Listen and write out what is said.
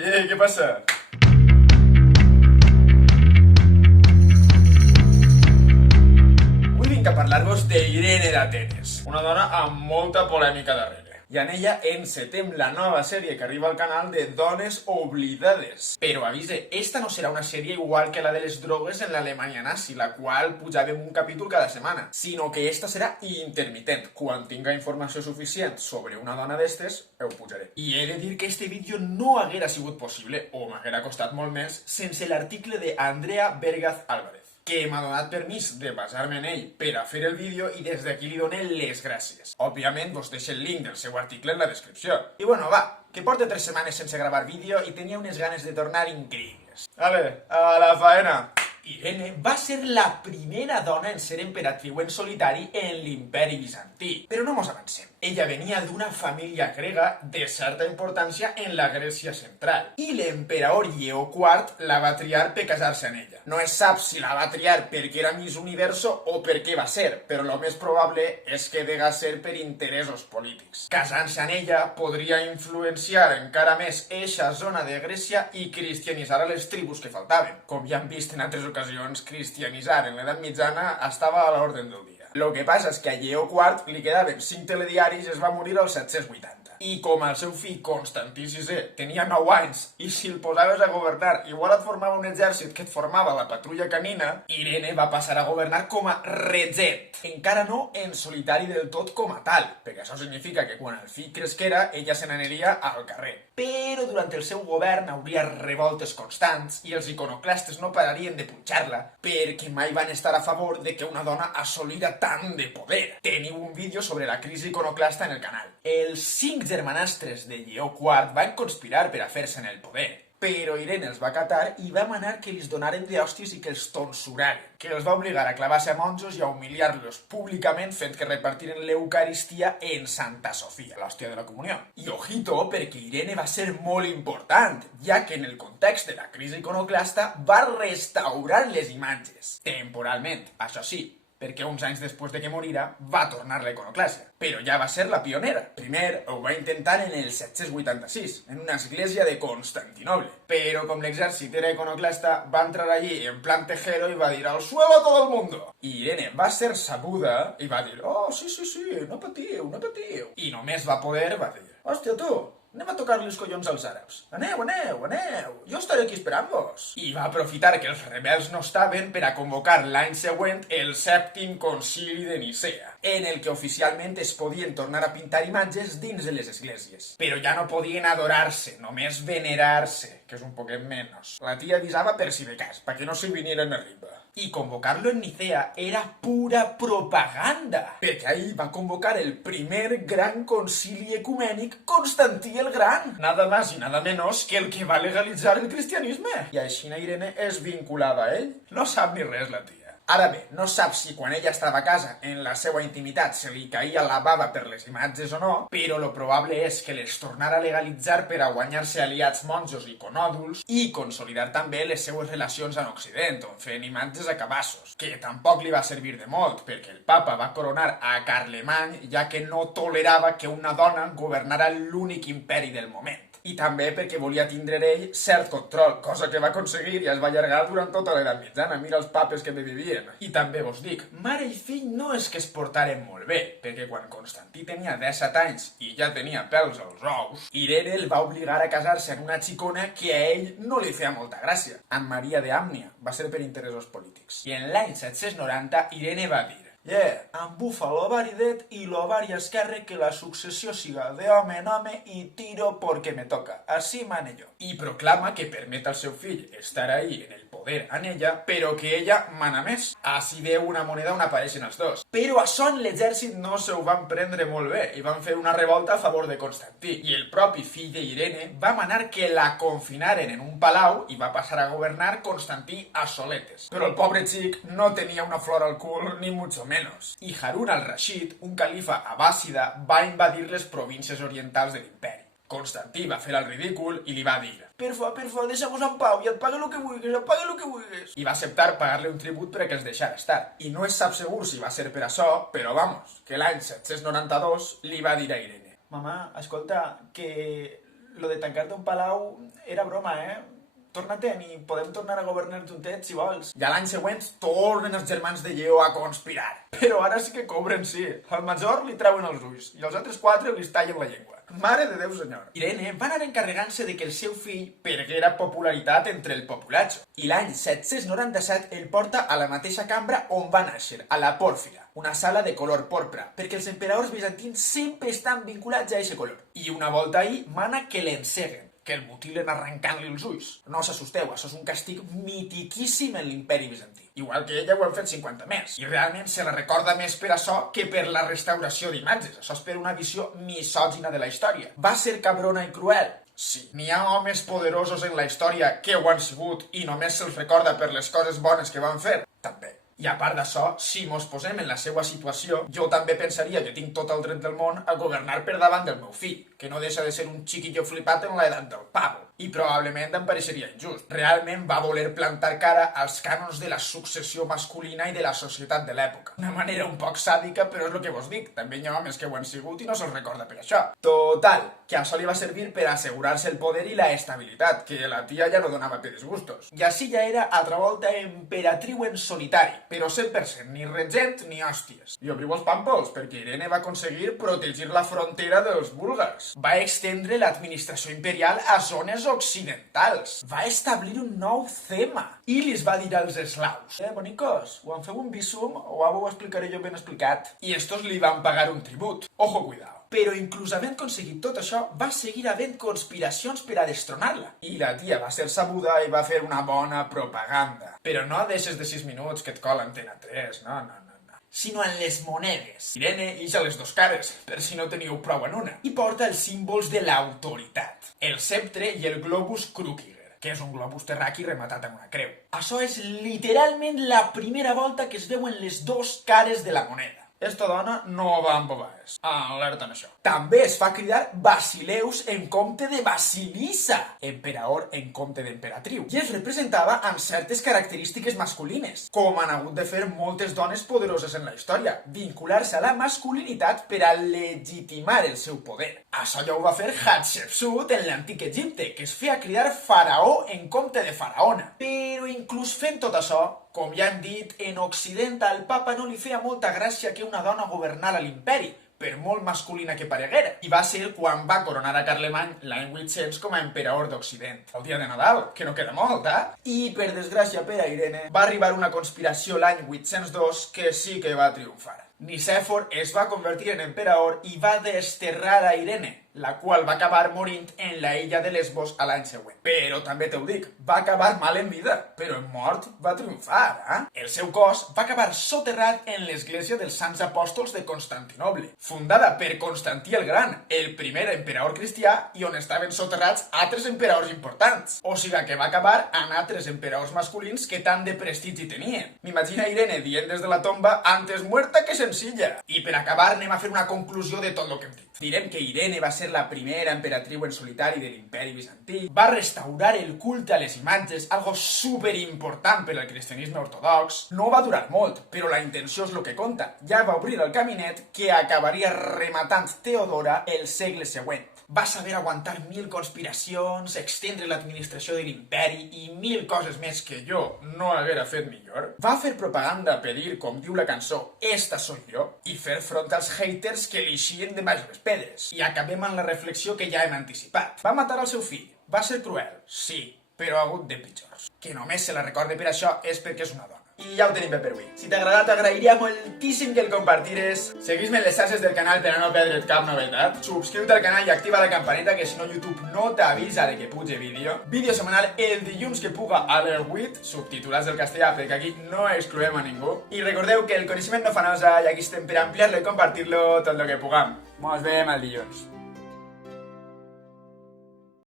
Què passa? Avui vinc a parlar-vos d'Irene d'Atenes, una dona amb molta polèmica darrere. I en ella encetem la nova sèrie que arriba al canal de Dones Oblidades. Però avise, esta no serà una sèrie igual que la de les drogues en l'Alemanya nazi, la qual pujàvem un capítol cada setmana, sinó que esta serà intermitent. Quan tinga informació suficient sobre una dona d'estes, ho pujaré. I he de dir que este vídeo no haguera sigut possible, o m'haguera costat molt més, sense l'article de Andrea Vergaz Álvarez, que m'ha donat permís de basar-me en ell per a fer el vídeo i des d'aquí li dono les gràcies. Òbviament, vos deixo el link del seu article en la descripció. I bueno, va, que porto 3 setmanes sense gravar vídeo i tenia unes ganes de tornar increïbles. Vale, a la faena. Irene va ser la primera dona en ser emperatriu en solitari en l'imperi bizantí. Però no mos avancem. Ella venia d'una família grega de certa importància en la Grècia central i l'emperador Lleó IV la va triar per casar-se amb ella. No es sap si la va triar perquè era Miss Universo o per què va ser, però el més probable és que dega ser per interessos polítics. Casant-se amb ella podria influenciar encara més eixa zona de Grècia i cristianitzar a les tribus que faltaven. Com ja hem vist en altres ocasions, cristianitzar en l'edat mitjana estava a l'ordre del dia. Lo que passa és que a Lleó IV li quedaven 5 telediaris i es va morir als 780. I com el seu fill Constantí VI tenia 9 anys i si el posaves a governar igual et formava un exèrcit que et formava la patrulla canina, Irene va passar a governar com a regent. Encara no en solitari del tot com a tal, perquè això significa que quan el fill cresquera ella se n'aniria al carrer. Però durant el seu govern hauria revoltes constants i els iconoclastes no pararien de punxar-la perquè mai van estar a favor de que una dona assolira tant de poder. Teniu un vídeo sobre la crisi iconoclasta en el canal. Els 5 germanastres de Lleó IV van conspirar per a fer-se en el poder, però Irene els va acatar i va manar que els donaren d'hòsties i que els tonsuraren, que els va obligar a clavar-se a monjos i a humiliar-los públicament fent que repartiren l'Eucaristia en Santa Sofia, l'hòstia de la comunió. I ojito, perquè Irene va ser molt important, ja que en el context de la crisi iconoclasta va restaurar les imatges, temporalment, això sí, perquè uns anys després de que morira va tornar la iconoclàsia. Però ja va ser la pionera. Primer ho va intentar en el 786, en una església de Constantinoble. Però com l'exèrcit era iconoclasta, va entrar allí en plan tejero i va dir «Al suelo todo el mundo!». I Irene va ser sabuda i va dir «Oh, sí, no patiu, no patiu». I només va poder, va dir «Hòstia, tu, anem a tocar-li els collons als àrabs. Aneu, jo estaré aquí esperant-vos». I va aprofitar que els rebels no estaven per a convocar l'any següent el 7è concili de Nicea, en el que oficialment es podien tornar a pintar imatges dins de les esglésies. Però ja no podien adorar-se, només venerar-se, que és un poquet menys. La tia avisava per si de cas, perquè no se vinieren arriba. I convocar-lo en Nicea era pura propaganda, perquè ahí va convocar el primer gran concili ecumènic Constantí el Gran, nada más y nada menos que el que va legalitzar el cristianisme. I així Irene es vinculava a ell. No sap ni res la tia. Ara bé, no sap si quan ella estava a casa, en la seva intimitat, se li caïa la bava per les imatges o no, però lo probable és que les tornara a legalitzar per a guanyar-se aliats monjos i conòduls i consolidar també les seues relacions en Occident, on feien imatges a cabassos, que tampoc li va servir de molt, perquè el papa va coronar a Carlemany, ja que no tolerava que una dona governara l'únic imperi del moment. I també perquè volia tindre ell cert control, cosa que va aconseguir i es va allargar durant tota l'edat mitjana. Mira els papes que vivien. I també vos dic, mare i fill no és que es portaren molt bé, perquè quan Constantí tenia 17 anys i ja tenia pèls als ous, Irene el va obligar a casar-se amb una xicona que a ell no li feia molta gràcia. Amb Maria d'Àmnia, va ser per interessos polítics. I en l'any 790 Irene va dir em bufa l'ovari dret i l'ovari esquerre que la successió siga de home en home i tiro porque me toca. Així mane jo. I proclama que permet al seu fill estar ahí en el poder en ella, però que ella mana més. Així veu una moneda on apareixen els dos. Però això en l'exèrcit no se ho van prendre molt bé i van fer una revolta a favor de Constantí. I el propi fill d'Irene va manar que la confinaren en un palau i va passar a governar Constantí a soletes. Però el pobre xic no tenia una flor al cul ni mucho menos. I Harun al-Rashid, un califa abbàssida, va invadir les províncies orientals de l'imperi. Constantí va fer el ridícul i li va dir «Perfa, deixa-mos en pau i et pague el que vulguis, I va acceptar pagar-li un tribut perquè els deixara estar. I no es sap segur si va ser per això, però vamos, que l'any 792 li va dir a Irene «Mamà, escolta, que lo de tancar-te un palau era broma, Torna-te'n i podem tornar a governar juntet, si vols. I a l'any següent tornen els germans de Lleó a conspirar. Però ara sí que cobren, sí. Al major li treuen els ulls i els altres 4 li tallen la llengua. Mare de Déu, senyor. Irene va anar encarregant-se de que el seu fill perguera popularitat entre el populatge. I l'any 797 el porta a la mateixa cambra on va néixer, a la Pòrfira, una sala de color porpra, perquè els emperadors bizantins sempre estan vinculats a aquest color. I una volta ahir mana que l'enseguen, que el mutilen arrencant-li els ulls. No s'assusteu, això és un càstig mitiquíssim en l'imperi bizantí. Igual que ella ho han fet 50 més. I realment se la recorda més per això que per la restauració d'imatges. Això és per una visió misògina de la història. Va ser cabrona i cruel? Sí. N'hi ha homes poderosos en la història que ho han sigut i només se'ls recorda per les coses bones que van fer? També. I a part d'això, si mos posem en la seva situació, jo també pensaria que tinc tot el dret del món a governar per davant del meu fill, que no deixa de ser un xiquillo flipat en l'edat del pavo. I probablement em pareixeria injust. Realment va voler plantar cara als cànons de la successió masculina i de la societat de l'època. Una manera un poc sàdica, però és el que vos dic. També hi ha homes que ho han sigut i no se'ls recorda per això. Total, que això li va servir per assegurar-se el poder i la estabilitat, que la tia ja no donava per disgustos. I així ja era altra volta emperatriu en solitari, però 100%, ni regent ni hòsties. I obriu els pàmpols, perquè Irene va aconseguir protegir la frontera dels búlgars. Va extendre l'administració imperial a zones occidentals. Va establir un nou tema. I li va dir als eslaus: bonicos, ho en feu un visum o ho explicaré jo ben explicat? I estos li van pagar un tribut. Ojo, cuidao. Però inclús havent aconseguit tot això, va seguir havent conspiracions per a destronar-la. I la tia va ser sabuda i va fer una bona propaganda. Però no deixes de 6 minuts que et cola Antena 3, no. Sinó en les monedes. Irene ix a les 2 cares, per si no teniu prou en una. I porta els símbols de l'autoritat: el sceptre i el globus cruciger, que és un globus terraqui rematat amb una creu. Això és literalment la primera volta que es veuen les 2 cares de la moneda. Esta dona no va amb bobades. Alerta amb això. També es fa cridar Basileus en compte de Basilissa, emperador en compte d'emperatriu, i es representava amb certes característiques masculines, com han hagut de fer moltes dones poderoses en la història, vincular-se a la masculinitat per a legitimar el seu poder. Això ja ho va fer Hatshepsut en l'antic Egipte, que es feia cridar faraó en compte de faraona. Però inclús fent tot això, com ja hem dit, en Occident al papa no li feia molta gràcia que una dona governara l'imperi, per molt masculina que pareguera. I va ser quan va coronar a Carlemany l'any 800 com a emperador d'Occident. El dia de Nadal, que no queda molt, I, per desgràcia per a Irene, va arribar una conspiració l'any 802 que sí que va triomfar. Nicèfor es va convertir en emperador i va desterrar a Irene, la qual va acabar morint en la illa de Lesbos a l'any següent. Però també t'ho dic, va acabar mal en vida, però en mort va triomfar, El seu cos va acabar soterrat en l'església dels Sants Apòstols de Constantinoble, fundada per Constantí el Gran, el primer emperador cristià, i on estaven soterrats altres emperadors importants. O sigui que va acabar amb altres emperadors masculins que tant de prestigi tenien. M'imagina Irene dient des de la tomba: antes muerta que senzilla. I per acabar anem a fer una conclusió de tot el que hem dit. Direm que Irene va ser la primera emperatriu en solitari de l'imperi bizantí, va restaurar el culte a les imatges, algo superimportant per al cristianisme ortodox. No va durar molt, però la intenció és el que compta. Ja va obrir el caminet que acabaria rematant Teodora el segle següent. Va saber aguantar 1000 conspiracions, extendre l'administració de l'imperi i 1000 coses més que jo no haguera fet millor. Va fer propaganda per dir, com diu la cançó, "Esta soy yo", i fer front als haters que li eixien de baix les pedres. I acabem amb la reflexió que ja hem anticipat. Va matar el seu fill. Va ser cruel, sí, però ha hagut de pitjors. Que només se la recorde per això és perquè és una dona. I ja ho tenim bé per avui. Si t'ha agradat, t'agrairia moltíssim que el compartires. Segueix-me en les xarxes del canal per a no perdre't cap novetat. Subscriu-te al canal i activa la campaneta, que si no YouTube no t'avisa de que puge vídeo. Vídeo setmanal el dilluns que puga a les 8, subtitulats del castellà, perquè aquí no excloem a ningú. I recordeu que el coneixement no fa nosa i aquí estem per ampliar-lo i compartir-lo tot el que puguem. Mos veiem el dilluns.